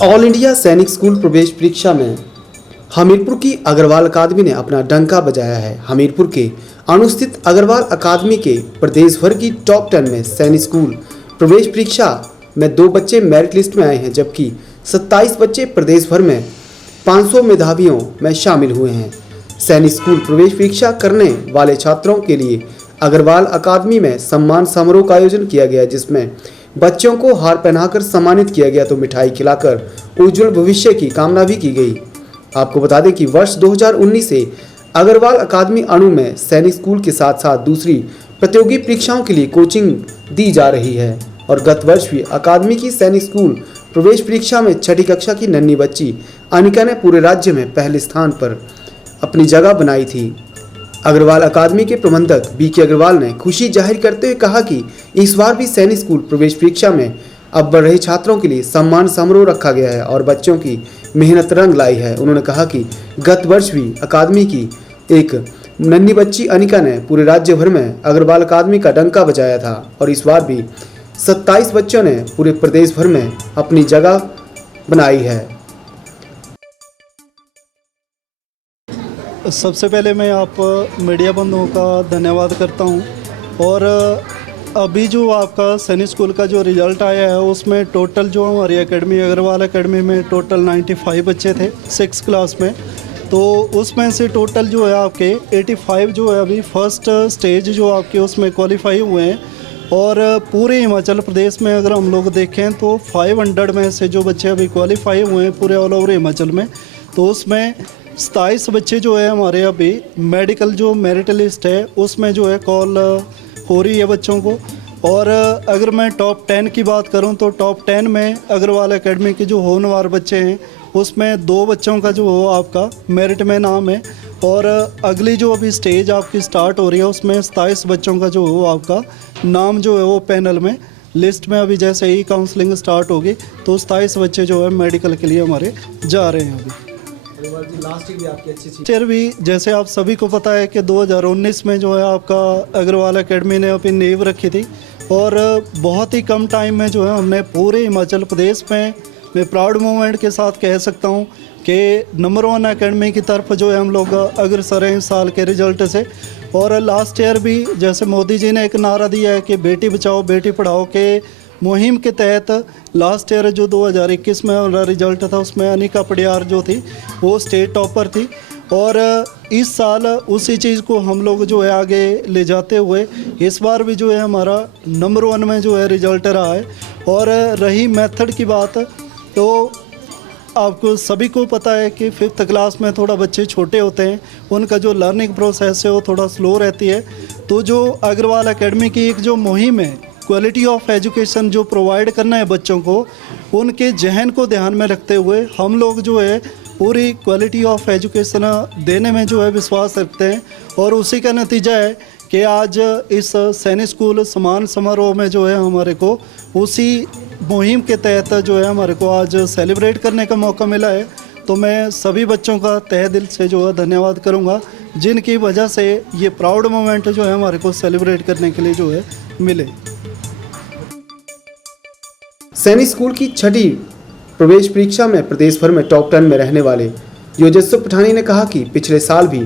All India सैनिक school प्रवेश परीक्षा में हमीरपुर की अग्रवाल अकादमी ने अपना डंका बजाया है। हमीरपुर के अनुस्थित अग्रवाल अकादमी के प्रदेश भर की टॉप 10 में सैनिक स्कूल प्रवेश परीक्षा में 2 बच्चे मेरिट लिस्ट में आए हैं, जबकि 27 बच्चे प्रदेश भर में 500 मेधावियों में शामिल हुए हैं। सैनिक स्कूल प्रवेश परीक्षा करने वाले छात्रों के लिए अग्रवाल अकादमी में सम्मान समारोह का आयोजन किया गया, जिसमें बच्चों को हार पहनाकर सम्मानित किया गया तो मिठाई खिलाकर उज्जवल भविष्य की कामना भी की गई। आपको बता दें कि वर्ष 2019 से अग्रवाल अकादमी अणु में सैनिक स्कूल के साथ साथ दूसरी प्रतियोगी परीक्षाओं के लिए कोचिंग दी जा रही है और गत वर्ष भी अकादमी की सैनिक स्कूल प्रवेश परीक्षा में 6ठी कक्षा की नन्ही बच्ची अनिका ने पूरे राज्य में पहले स्थान पर अपनी जगह बनाई थी। अग्रवाल अकादमी के प्रबंधक बीके अग्रवाल ने खुशी जाहिर करते हुए कहा कि इस बार भी सैनिक स्कूल प्रवेश परीक्षा में अब बढ़ रहे छात्रों के लिए सम्मान समारोह रखा गया है और बच्चों की मेहनत रंग लाई है। उन्होंने कहा कि गत वर्ष भी अकादमी की एक नन्ही बच्ची अनिका ने पूरे राज्य भर में अग्रवाल अकादमी का डंका बजाया था और इस बार भी 27 बच्चों ने पूरे प्रदेश भर में अपनी जगह बनाई है। सबसे पहले मैं आप मीडिया बंधुओं का धन्यवाद करता हूं और अभी जो आपका सैनिक स्कूल का जो रिज़ल्ट आया है उसमें टोटल जो हमारी एकेडमी अग्रवाल एकेडमी में टोटल 95 बच्चे थे 6 क्लास में, तो उसमें से टोटल जो है आपके 85 जो है अभी फर्स्ट स्टेज जो आपके उसमें क्वालिफाई हुए हैं और पूरे हिमाचल प्रदेश में अगर हम लोग देखें तो 500 में से जो बच्चे अभी क्वालिफाई हुए हैं पूरे ऑल ओवर हिमाचल में, तो उसमें 27 बच्चे जो है हमारे अभी मेडिकल जो मेरिट लिस्ट है उसमें जो है कॉल हो रही है बच्चों को। और अगर मैं टॉप 10 की बात करूं तो टॉप 10 में अग्रवाल एकेडमी के जो होनहार बच्चे हैं उसमें 2 बच्चों का जो हो आपका मेरिट में नाम है और अगली जो अभी स्टेज आपकी स्टार्ट हो रही है उसमें 27 बच्चों का जो हो आपका नाम जो है वो पैनल में लिस्ट में अभी जैसे ही काउंसलिंग स्टार्ट होगी तो 27 बच्चे जो है मेडिकल के लिए हमारे जा रहे हैं। अभी लास्ट ईयर भी जैसे आप सभी को पता है कि 2019 में जो है आपका अग्रवाल एकेडमी ने अपनी नींव रखी थी और बहुत ही कम टाइम में जो है हमने पूरे हिमाचल प्रदेश में मैं प्राउड मोमेंट के साथ कह सकता हूँ कि नंबर 1 एकेडमी की तरफ जो है हम लोग अग्रसर हैं इस साल के रिजल्ट से। और लास्ट ईयर भी जैसे मोदी जी ने एक नारा दिया है कि बेटी बचाओ बेटी पढ़ाओ के मुहिम के तहत लास्ट ईयर जो 2021 में हमारा रिजल्ट था उसमें अनिका पडियार जो थी वो स्टेट टॉपर थी और इस साल उसी चीज़ को हम लोग जो है आगे ले जाते हुए इस बार भी जो है हमारा नंबर 1 में जो है रिजल्ट रहा है। और रही मेथड की बात तो आपको सभी को पता है कि 5th क्लास में थोड़ा बच्चे छोटे होते हैं, उनका जो लर्निंग प्रोसेस है वो थोड़ा स्लो रहती है, तो जो अग्रवाल एकेडमी की एक जो मुहिम है क्वालिटी ऑफ एजुकेशन जो प्रोवाइड करना है बच्चों को, उनके जहन को ध्यान में रखते हुए हम लोग जो है पूरी क्वालिटी ऑफ एजुकेशन देने में जो है विश्वास रखते हैं और उसी का नतीजा है कि आज इस सैनिक स्कूल सम्मान समारोह में जो है हमारे को उसी मुहिम के तहत जो है हमारे को आज सेलिब्रेट करने का मौका मिला है। तो मैं सभी बच्चों का तहे दिल से जो है धन्यवाद करूंगा जिनकी वजह से ये प्राउड मोमेंट जो है हमारे को सेलिब्रेट करने के लिए जो है मिले। सैनिक स्कूल की 6ठी प्रवेश परीक्षा में प्रदेश भर में टॉप 10 में रहने वाले योजेश्वर पठानी ने कहा कि पिछले साल भी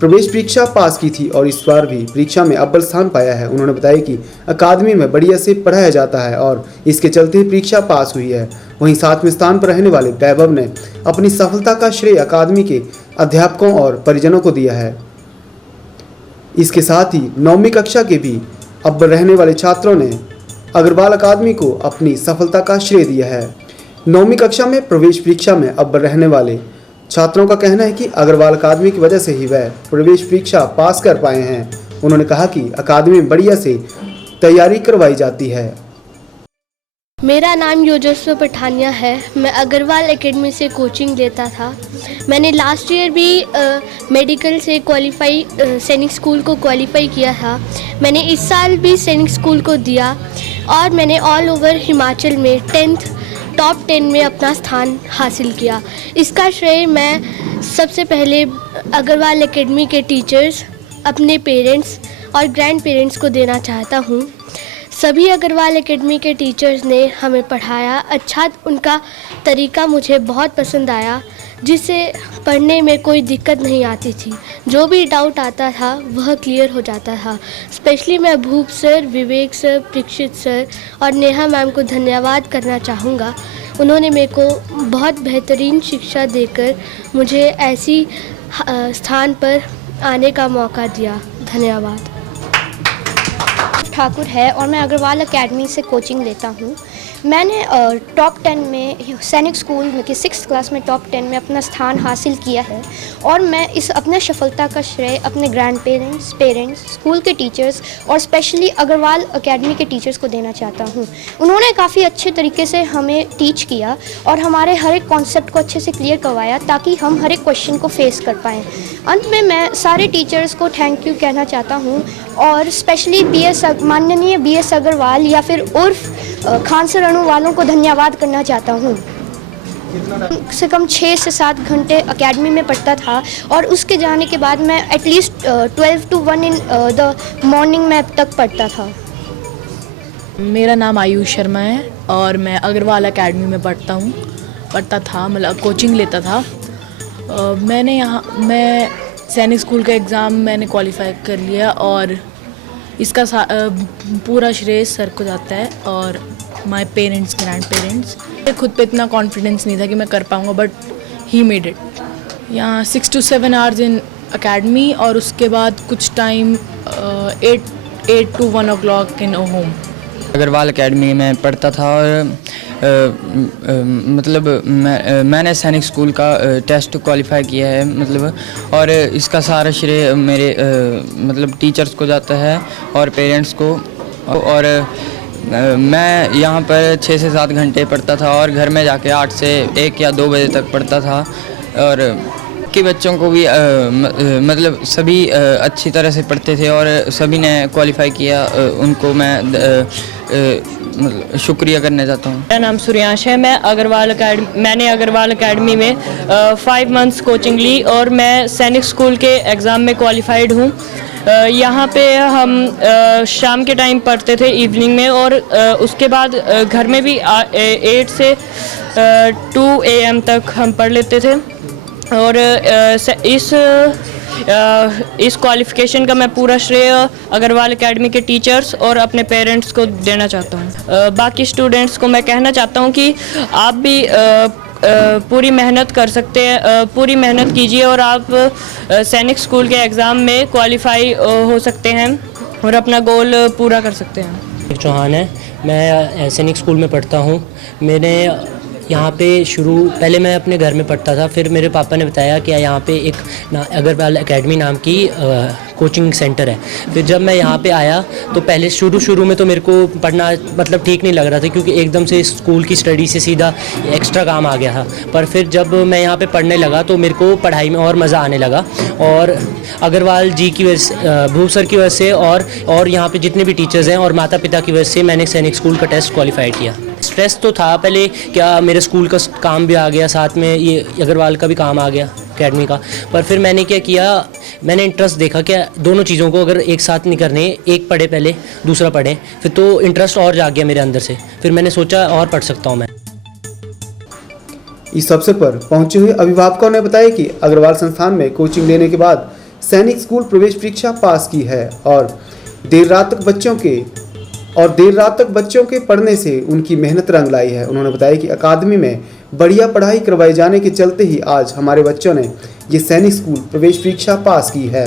प्रवेश परीक्षा पास की थी और इस बार भी परीक्षा में अव्वल स्थान पाया है। उन्होंने बताया कि अकादमी में बढ़िया से पढ़ाया जाता है और इसके चलते परीक्षा पास हुई है। वहीं 7वें स्थान पर रहने वाले वैभव ने अपनी सफलता का श्रेय अकादमी के अध्यापकों और परिजनों को दिया है। इसके साथ ही 9वीं कक्षा के भी अव्वल रहने वाले छात्रों ने अग्रवाल अकादमी को अपनी सफलता का श्रेय दिया है। 9वीं कक्षा में प्रवेश परीक्षा में अव्वल रहने वाले छात्रों का कहना है कि अग्रवाल अकादमी की वजह से ही वह प्रवेश परीक्षा पास कर पाए हैं। उन्होंने कहा कि अकादमी में बढ़िया से तैयारी करवाई जाती है। मेरा नाम योजेश्वर पठानिया है। मैं अग्रवाल एकेडमी से कोचिंग लेता था। मैंने लास्ट ईयर भी मेडिकल से क्वालिफाई सैनिक स्कूल को क्वालिफाई किया था। मैंने इस साल भी सैनिक स्कूल को दिया और मैंने ऑल ओवर हिमाचल में 10th टॉप 10 में अपना स्थान हासिल किया। इसका श्रेय मैं सबसे पहले अग्रवाल एकेडमी के टीचर्स, अपने पेरेंट्स और ग्रैंड पेरेंट्स को देना चाहता हूँ। सभी अग्रवाल एकेडमी के टीचर्स ने हमें पढ़ाया अच्छा, उनका तरीका मुझे बहुत पसंद आया, जिससे पढ़ने में कोई दिक्कत नहीं आती थी। जो भी डाउट आता था वह क्लियर हो जाता था। स्पेशली मैं भूप सर, विवेक सर, परीक्षित सर और नेहा मैम को धन्यवाद करना चाहूँगा। उन्होंने मेरे को बहुत बेहतरीन शिक्षा देकर मुझे ऐसी स्थान पर आने का मौका दिया। धन्यवाद। ठाकुर है और मैं अग्रवाल एकेडमी से कोचिंग लेता हूँ। मैंने टॉप 10 में सैनिक स्कूल में कि 6th क्लास में टॉप 10 में अपना स्थान हासिल किया है और मैं इस अपने सफलता का श्रेय अपने ग्रैंड पेरेंट्स, स्कूल के टीचर्स और स्पेशली अग्रवाल एकेडमी के टीचर्स को देना चाहता हूँ। उन्होंने काफ़ी अच्छे तरीके से हमें टीच किया और हमारे हर एक कॉन्सेप्ट को अच्छे से क्लियर करवाया ताकि हम हर एक क्वेश्चन को फेस कर पाएँ। अंत में मैं सारे टीचर्स को थैंक यू कहना चाहता हूँ और स्पेशली माननीय BS अग्रवाल या फिर उर्फ खान सर अणु वालों को धन्यवाद करना चाहता हूँ। कम से कम 6 से 7 घंटे एकेडमी में पढ़ता था और उसके जाने के बाद मैं at least 12 to 1 in the morning में तक पढ़ता था। मेरा नाम आयुष शर्मा है और मैं अग्रवाल एकेडमी में पढ़ता था, मतलब कोचिंग लेता था। मैं सैनिक स्कूल का एग्ज़ाम मैंने क्वालिफाई कर लिया और इसका पूरा श्रेय सर को जाता है और माय पेरेंट्स, ग्रैंड पेरेंट्स। खुद पे इतना कॉन्फिडेंस नहीं था कि मैं कर पाऊँगा, बट ही मेड इट। यहाँ 6 to 7 आवर्स इन एकेडमी और उसके बाद कुछ time 8 to 1 o'clock in home. Agarwal academy में पढ़ता था और मतलब मैंने सैनिक स्कूल का टेस्ट क्वालिफाई किया है, मतलब और इसका सारा श्रेय मेरे मतलब टीचर्स को जाता है और पेरेंट्स को। और मैं यहाँ पर 6 से 7 घंटे पढ़ता था और घर में जाके 8 से 1 या 2 बजे तक पढ़ता था और के बच्चों को भी मतलब सभी अच्छी तरह से पढ़ते थे और सभी ने क्वालिफाई किया। उनको मैं शुक्रिया करना चाहता हूँ। मेरा नाम सूर्यांश है। मैंने अग्रवाल एकेडमी में 5 मंथ्स कोचिंग ली और मैं सैनिक स्कूल के एग्ज़ाम में क्वालिफाइड हूँ। यहाँ पे हम शाम के टाइम पढ़ते थे इवनिंग में और उसके बाद घर में भी 8 से 2 AM तक हम पढ़ लेते थे और इस क्वालिफ़िकेशन का मैं पूरा श्रेय अग्रवाल एकेडमी के टीचर्स और अपने पेरेंट्स को देना चाहता हूँ। बाकी स्टूडेंट्स को मैं कहना चाहता हूँ कि आप भी पूरी मेहनत कर सकते हैं, पूरी मेहनत कीजिए और आप सैनिक स्कूल के एग्ज़ाम में क्वालिफाई हो सकते हैं और अपना गोल पूरा कर सकते हैं। चौहान है, मैं सैनिक स्कूल में पढ़ता हूँ। मैंने यहाँ पे पहले मैं अपने घर में पढ़ता था, फिर मेरे पापा ने बताया कि यहाँ पे एक अग्रवाल एकेडमी नाम की कोचिंग सेंटर है। फिर जब मैं यहाँ पे आया तो पहले शुरू में तो मेरे को पढ़ना मतलब ठीक नहीं लग रहा था क्योंकि एकदम से स्कूल की स्टडी से सीधा एक्स्ट्रा काम आ गया था। पर फिर जब मैं यहाँ पे पढ़ने लगा तो मेरे को पढ़ाई में और मज़ा आने लगा और अग्रवाल जी की वजह से, भूप सर की वजह से और यहाँ पे जितने भी टीचर्स हैं और माता पिता की वजह से मैंने सैनिक स्कूल का टेस्ट क्वालिफाई किया। स्ट्रेस तो था पहले, क्या मेरे स्कूल का काम भी आ गया, साथ में ये अग्रवाल का भी काम आ गया एकेडमी का। पर फिर मैंने क्या किया, मैंने इंटरेस्ट देखा कि दोनों चीज़ों को अगर एक साथ नहीं करने, एक पढ़े पहले दूसरा पढ़े, फिर तो इंटरेस्ट और जाग गया मेरे अंदर से। फिर मैंने सोचा और पढ़ सकता हूँ मैं। इस अवसर पर पहुंचे हुए अभिभावकों ने बताया कि अग्रवाल संस्थान में कोचिंग लेने के बाद सैनिक स्कूल प्रवेश परीक्षा पास की है और देर रात तक बच्चों के पढ़ने से उनकी मेहनत रंग लाई है। उन्होंने बताया कि अकादमी में बढ़िया पढ़ाई करवाए जाने के चलते ही आज हमारे बच्चों ने ये सैनिक स्कूल प्रवेश परीक्षा पास की है।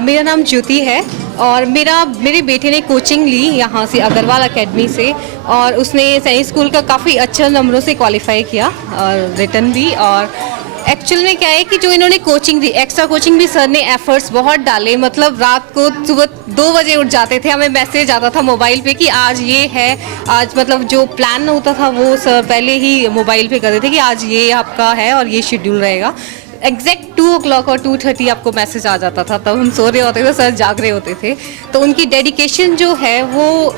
मेरा नाम ज्योति है और मेरे बेटे ने कोचिंग ली यहाँ से अग्रवाल एकेडमी से और उसने सैनिक स्कूल का काफ़ी अच्छे नंबरों से क्वालिफाई किया और रिटर्न भी। और एक्चुअल में क्या है कि जो इन्होंने कोचिंग दी, एक्स्ट्रा कोचिंग भी सर ने एफर्ट्स बहुत डाले। मतलब रात को सुबह 2 बजे उठ जाते थे, हमें मैसेज आता था मोबाइल पे कि आज ये है, आज मतलब जो प्लान होता था वो सर पहले ही मोबाइल पे करते थे कि आज ये आपका है और ये शेड्यूल रहेगा। एग्जैक्ट 2 o'clock और 2:30 आपको मैसेज आ जाता था, तब हम सो रहे होते थे, सर जाग रहे होते थे। तो उनकी डेडिकेशन जो है वो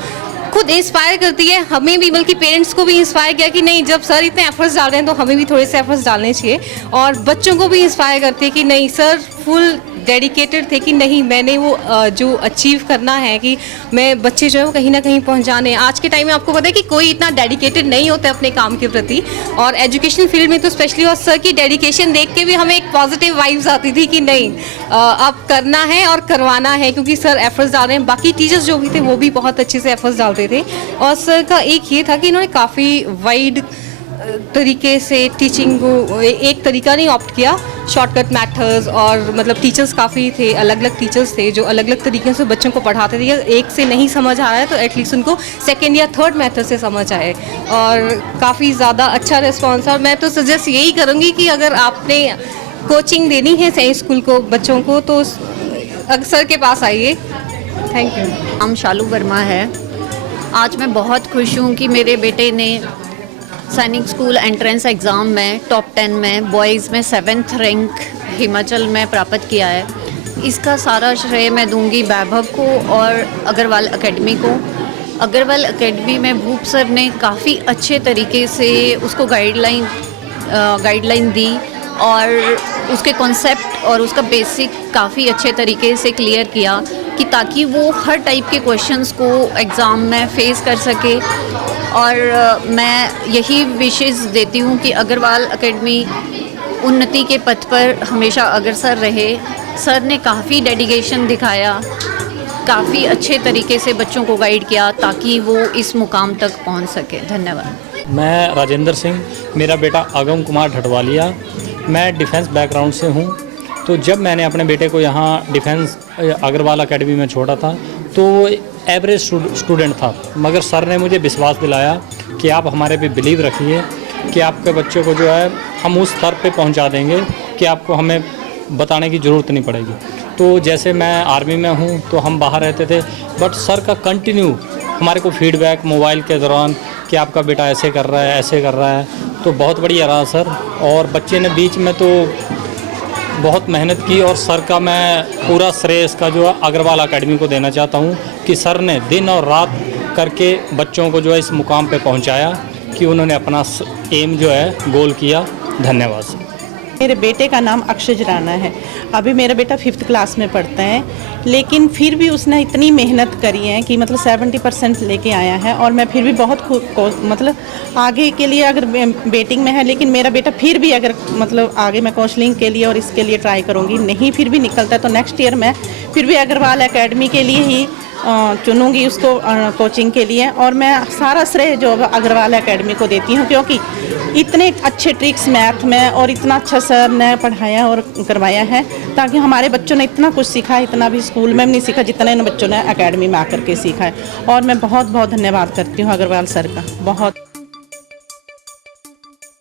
खुद इंस्पायर करती है हमें भी, बल्कि पेरेंट्स को भी इंस्पायर किया कि नहीं, जब सर इतने एफर्ट्स डाल रहे हैं तो हमें भी थोड़े से एफर्ट्स डालने चाहिए। और बच्चों को भी इंस्पायर करती है कि नहीं, सर फुल डेडिकेटेड थे कि नहीं, मैंने वो जो अचीव करना है कि मैं बच्चे जो है वो कहीं ना कहीं पहुंच जाने। आज के टाइम में आपको पता है कि कोई इतना डेडिकेटेड नहीं होता अपने काम के प्रति, और एजुकेशन फील्ड में तो स्पेशली। और सर की डेडिकेशन देख के भी हमें एक पॉजिटिव वाइब्स आती थी कि नहीं, अब करना है और करवाना है, क्योंकि सर एफर्ट्स डाल रहे हैं। बाकी टीचर्स जो भी थे वो भी बहुत अच्छे से एफर्ट्स डालते थे। और सर का एक ये था कि इन्होंने काफ़ी वाइड तरीके से टीचिंग को, एक तरीका नहीं ऑप्ट किया, शॉर्टकट मेथड्स, और मतलब टीचर्स काफ़ी थे, अलग अलग टीचर्स थे जो अलग अलग तरीके से बच्चों को पढ़ाते थे। एक से नहीं समझ आ रहा है तो एटलीस्ट उनको सेकेंड या थर्ड मेथड से समझ आए, और काफ़ी ज़्यादा अच्छा रिस्पॉन्स। और मैं तो सजेस्ट यही करूँगी कि अगर आपने कोचिंग देनी है सैनिक स्कूल को बच्चों को तो सर के पास आइए। Thank you. नाम शालू वर्मा है। आज मैं बहुत खुश हूँ कि मेरे बेटे ने सैनिक स्कूल एंट्रेंस एग्ज़ाम में टॉप 10 में बॉयज़ में 7th रैंक हिमाचल में प्राप्त किया है। इसका सारा श्रेय मैं दूंगी वैभव को और अग्रवाल एकेडमी को। अग्रवाल एकेडमी में भूप सर ने काफ़ी अच्छे तरीके से उसको गाइडलाइन दी और उसके कॉन्सेप्ट और उसका बेसिक काफ़ी अच्छे तरीके से क्लियर किया कि ताकि वो हर टाइप के क्वेश्चंस को एग्ज़ाम में फेस कर सके। और मैं यही विशेष देती हूँ कि अग्रवाल एकेडमी उन्नति के पथ पर हमेशा अग्रसर रहे। सर ने काफ़ी डेडिकेशन दिखाया, काफ़ी अच्छे तरीके से बच्चों को गाइड किया ताकि वो इस मुकाम तक पहुँच सके। धन्यवाद। मैं राजेंद्र सिंह, मेरा बेटा आगम कुमार ढटवालिया। मैं डिफेंस बैकग्राउंड से हूँ। तो जब मैंने अपने बेटे को यहाँ डिफेंस अग्रवाल एकेडमी में छोड़ा था तो एवरेज स्टूडेंट था, मगर सर ने मुझे विश्वास दिलाया कि आप हमारे पे बिलीव रखिए कि आपके बच्चे को जो है हम उस स्तर पे पहुंचा देंगे कि आपको हमें बताने की ज़रूरत नहीं पड़ेगी। तो जैसे मैं आर्मी में हूं तो हम बाहर रहते थे, बट सर का कंटिन्यू हमारे को फीडबैक मोबाइल के दौरान कि आपका बेटा ऐसे कर रहा है, ऐसे कर रहा है, तो बहुत बढ़िया रहा सर। और बच्चे ने बीच में तो बहुत मेहनत की और सर का मैं पूरा श्रेय इसका जो है अग्रवाल एकेडमी को देना चाहता हूँ कि सर ने दिन और रात करके बच्चों को जो है इस मुकाम पे पहुँचाया कि उन्होंने अपना एम जो है गोल किया। धन्यवाद सर। मेरे बेटे का नाम अक्षय राणा है। अभी मेरा बेटा 5th क्लास में पढ़ता है, लेकिन फिर भी उसने इतनी मेहनत करी है कि मतलब 70% लेके आया है। और मैं फिर भी बहुत मतलब आगे के लिए अगर बेटिंग में है, लेकिन मेरा बेटा फिर भी अगर मतलब आगे मैं काउंसलिंग के लिए और इसके लिए ट्राई करूँगी, नहीं फिर भी निकलता है तो नेक्स्ट ईयर मैं फिर भी अग्रवाल एकेडमी के लिए ही चुनूँगी उसको कोचिंग के लिए। और मैं सारा श्रेय जो अग्रवाल एकेडमी को देती हूँ, क्योंकि इतने अच्छे ट्रिक्स मैथ में और इतना अच्छा सर ने पढ़ाया और करवाया है ताकि हमारे बच्चों ने इतना कुछ सीखा, इतना भी स्कूल में भी नहीं सीखा जितना इन बच्चों ने एकेडमी में आकर के सीखा है। और मैं बहुत बहुत धन्यवाद करती हूँ अग्रवाल सर का। बहुत